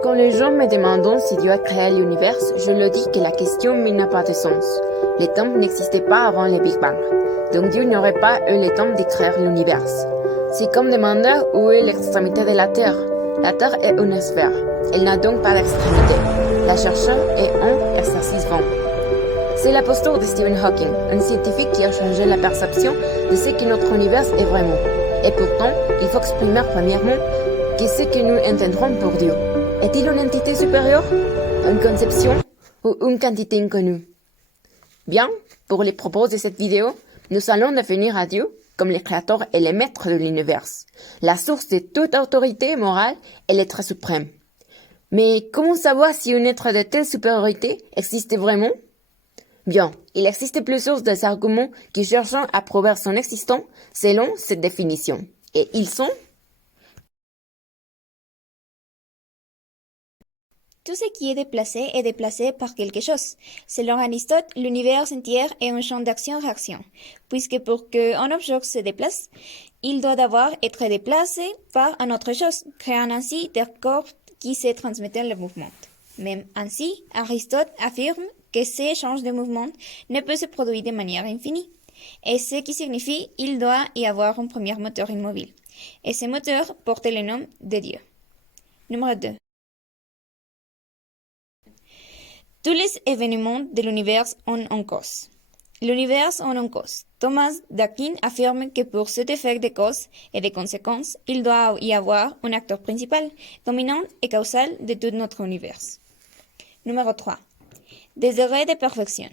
Quand les gens me demandent si Dieu a créé l'univers, je leur dis que la question n'a pas de sens. Les temps n'existaient pas avant le Big Bang. Donc Dieu n'aurait pas eu le temps de créer l'univers. C'est comme demander où est l'extrémité de la Terre. La Terre est une sphère. Elle n'a donc pas d'extrémité. La chercheur est un exercice vain. C'est la posture de Stephen Hawking, un scientifique qui a changé la perception de ce que notre univers est vraiment. Et pourtant, il faut exprimer premièrement qu'est-ce que nous entendrons pour Dieu. Est-il une entité supérieure, une conception ou une quantité inconnue? Bien, pour les propos de cette vidéo, nous allons définir à Dieu comme le créateur et le maître de l'univers, la source de toute autorité morale et l'être suprême. Mais comment savoir si un être de telle supériorité existe vraiment? Bien, il existe plusieurs des arguments qui cherchent à prouver son existence selon cette définition. Et ils sont: tout ce qui est déplacé par quelque chose. Selon Aristote, l'univers entier est un champ d'action-réaction, puisque pour qu'un objet se déplace, il doit d'abord être déplacé par une autre chose, créant ainsi des corps qui se transmettent le mouvement. Même ainsi, Aristote affirme que ces échanges de mouvement ne peuvent se produire de manière infinie, et ce qui signifie qu'il doit y avoir un premier moteur immobile. Et ce moteur porte le nom de Dieu. Numéro 2. Tous les événements de l'univers ont une cause. L'univers a une cause. Thomas d'Aquin affirme que pour cet effet de cause et de conséquences, il doit y avoir un acteur principal, dominant et causal de tout notre univers. Numéro 3. Désiré de perfection.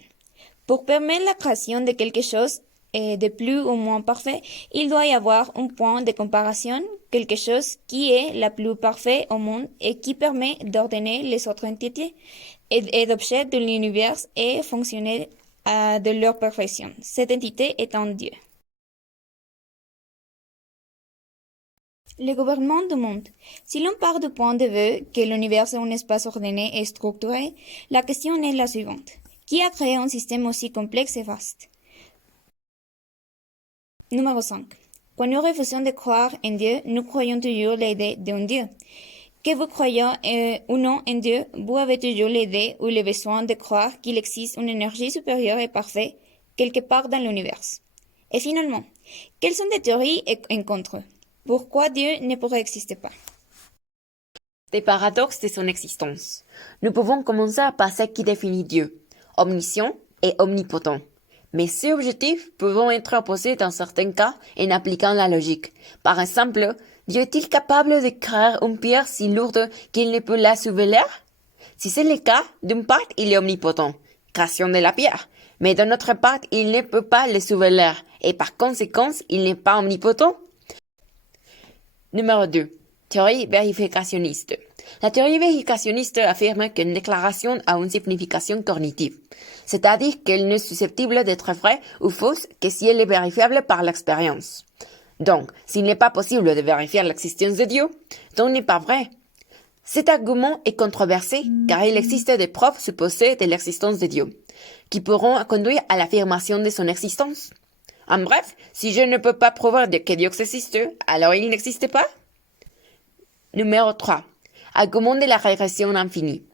Pour permettre la création de quelque chose de plus ou moins parfait, il doit y avoir un point de comparaison, quelque chose qui est la plus parfait au monde et qui permet d'ordonner les autres entités et d'objets de l'univers et fonctionner de leur perfection. Cette entité étant Dieu. Le gouvernement du monde. Si l'on part du point de vue que l'univers est un espace ordonné et structuré, la question est la suivante. Qui a créé un système aussi complexe et vaste? Numéro 5. Quand nous refusons de croire en Dieu, nous croyons toujours l'idée d'un Dieu. Que vous croyez ou non en Dieu, vous avez toujours l'idée ou le besoin de croire qu'il existe une énergie supérieure et parfaite quelque part dans l'univers. Et finalement, quelles sont les théories en contre? Pourquoi Dieu ne pourrait exister pas? des paradoxes de son existence. Nous pouvons commencer par ce qui définit Dieu, omniscient et omnipotent. Mais ces objectifs peuvent être opposés dans certains cas en appliquant la logique. Par exemple, Dieu est-il capable de créer une pierre si lourde qu'il ne peut la soulever? Si c'est le cas, d'une part, il est omnipotent, création de la pierre, mais d'une autre part, il ne peut pas le soulever, et par conséquent, il n'est pas omnipotent. Numéro 2. Théorie vérificationniste. La théorie vérificationniste affirme qu'une déclaration a une signification cognitive, c'est-à-dire qu'elle n'est susceptible d'être vraie ou fausse que si elle est vérifiable par l'expérience. Donc, s'il n'est pas possible de vérifier l'existence de Dieu, donc n'est pas vrai. Cet argument est controversé car il existe des preuves supposées de l'existence de Dieu, qui pourront conduire à l'affirmation de son existence. En bref, si je ne peux pas prouver que Dieu existe, alors il n'existe pas. Numéro 3. Argument de la régression infinie.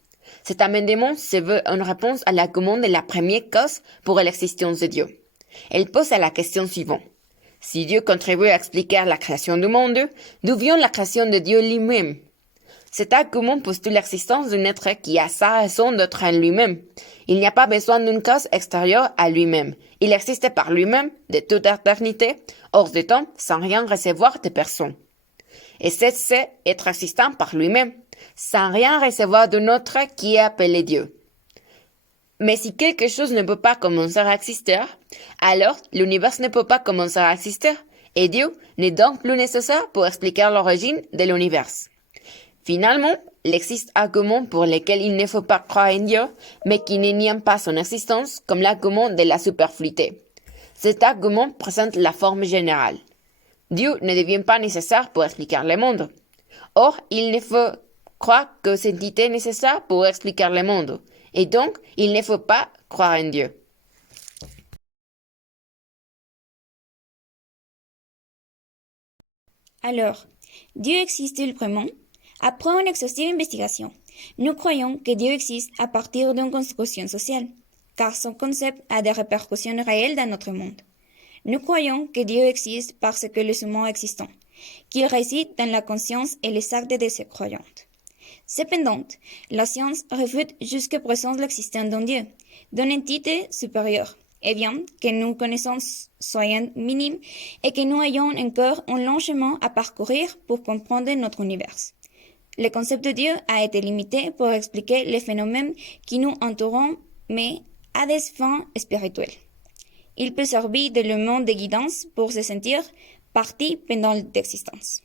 Cet amendement se veut une réponse à l'argument de la première cause pour l'existence de Dieu. Elle pose la question suivante. Si Dieu contribue à expliquer la création du monde, d'où vient la création de Dieu lui-même? Cet argument postule l'existence d'un être qui a sa raison d'être en lui-même. Il n'y a pas besoin d'une cause extérieure à lui-même. Il existe par lui-même, de toute éternité, hors de temps, sans rien recevoir de personne. Et c'est être existant par lui-même, sans rien recevoir d'un autre qui est appelé Dieu. Mais si quelque chose ne peut pas commencer à exister, alors l'univers ne peut pas commencer à exister, et Dieu n'est donc plus nécessaire pour expliquer l'origine de l'univers. Finalement, il existe arguments pour lesquels il ne faut pas croire en Dieu, mais qui ne nient pas son existence, comme l'argument de la superfluité. Cet argument présente la forme générale. Dieu ne devient pas nécessaire pour expliquer le monde. Or, il ne faut croire que cette entité est nécessaire pour expliquer le monde, et donc il ne faut pas croire en Dieu. Alors, Dieu existe-t-il vraiment? Après une exhaustive investigation, Nous croyons que Dieu existe à partir d'une construction sociale, car son concept a des répercussions réelles dans notre monde. Nous croyons que Dieu existe parce que nous sommes existants, qu'il réside dans la conscience et les actes de ces croyantes. Cependant, la science réfute jusqu'à présent l'existence d'un Dieu, d'une entité supérieure, et bien que nos connaissances soient minimes et que nous ayons encore un long chemin à parcourir pour comprendre notre univers. Le concept de Dieu a été limité pour expliquer les phénomènes qui nous entourent, mais à des fins spirituelles. Il peut servir d'élément de guidance pour se sentir partie pendant l'existence.